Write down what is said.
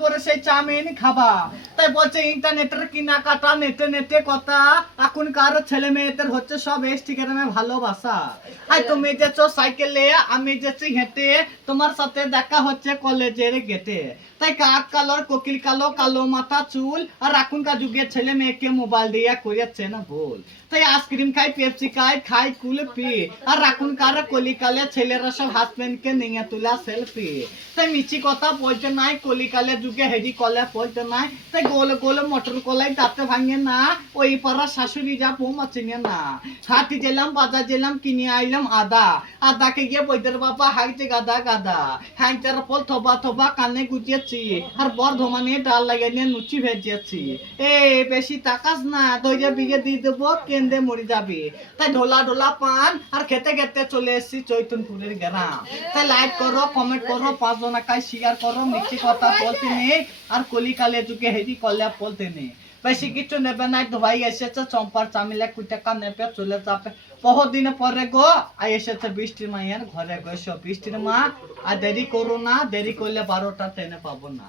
পরে সেই চাউমিন খাবা তাই বলছে ইন্টারনেটের কেনাকাটা নেটে নেটে কথা এখনকার ছেলে মেয়েদের হচ্ছে সব ইনস্টাগ্রামে ভালোবাসা আর তুমি যেছো সাইকেলে আমি যেছি হেঁটে তোমার সাথে দেখা হচ্ছে কলেজের গেটে তাই কাক কালোর কোকিল কালো কালো মাথা চুল আর এখনকার যুগের ছেলে মেয়েকে মোবাইল দিয়ে করেছে না ভুল তাই আইসক্রিম খাই পেপসি খাই কুলফি আর এখনকার কলিকালে ছেলেরা সব হাজবেন্ডকে নিয়ে তুলা সেলফি তাই মিছি কথা বলতে নাই কলিকালে যুগে হেরি কলে বলতে নাই তাই গোল গোল মটর কলাই তাতে ভাঙে না ওই পাড়া শাশুড়ি যা বৌমা চিনে না হাতি গেলাম বাজার গেলাম কিনে আইলাম আদাকে গিয়ে বৈদের বাবা হাইতে গাদা গাদা হ্যাংটার ফল থবা থবা কানে গুজিয়েছি আর বর্ধমানে ডাল লাগাইলে নুচি ভেজিয়েছি এ বেশি তাকাস না দইয়া বিঘে দিয়ে দেবো কেন্দ্রে মরে যাবে তাই ঢোলা ঢোলা পান আর খেতে খেতে চলে এসেছি চৈতনপুরের গ্রাম তাই লাইক করো কমেন্ট করো 5 জনাকায় শেয়ার করো মিষ্টি কথা বলতে নেই আর কলিকালে যুগে হেরি কল্যা বলতে নেই বেশি কিছু নেবে নাই তো ভাই এসেছে চম্পার চামিলে কুই টাকা নেবে চলে যাবে বহুদিন পরে গো আর এসেছে বৃষ্টির মায়ের ঘরে গো এসো বৃষ্টির মা আর দেরি করো না দেরি করলে 12টা ট্রেনে পাবো না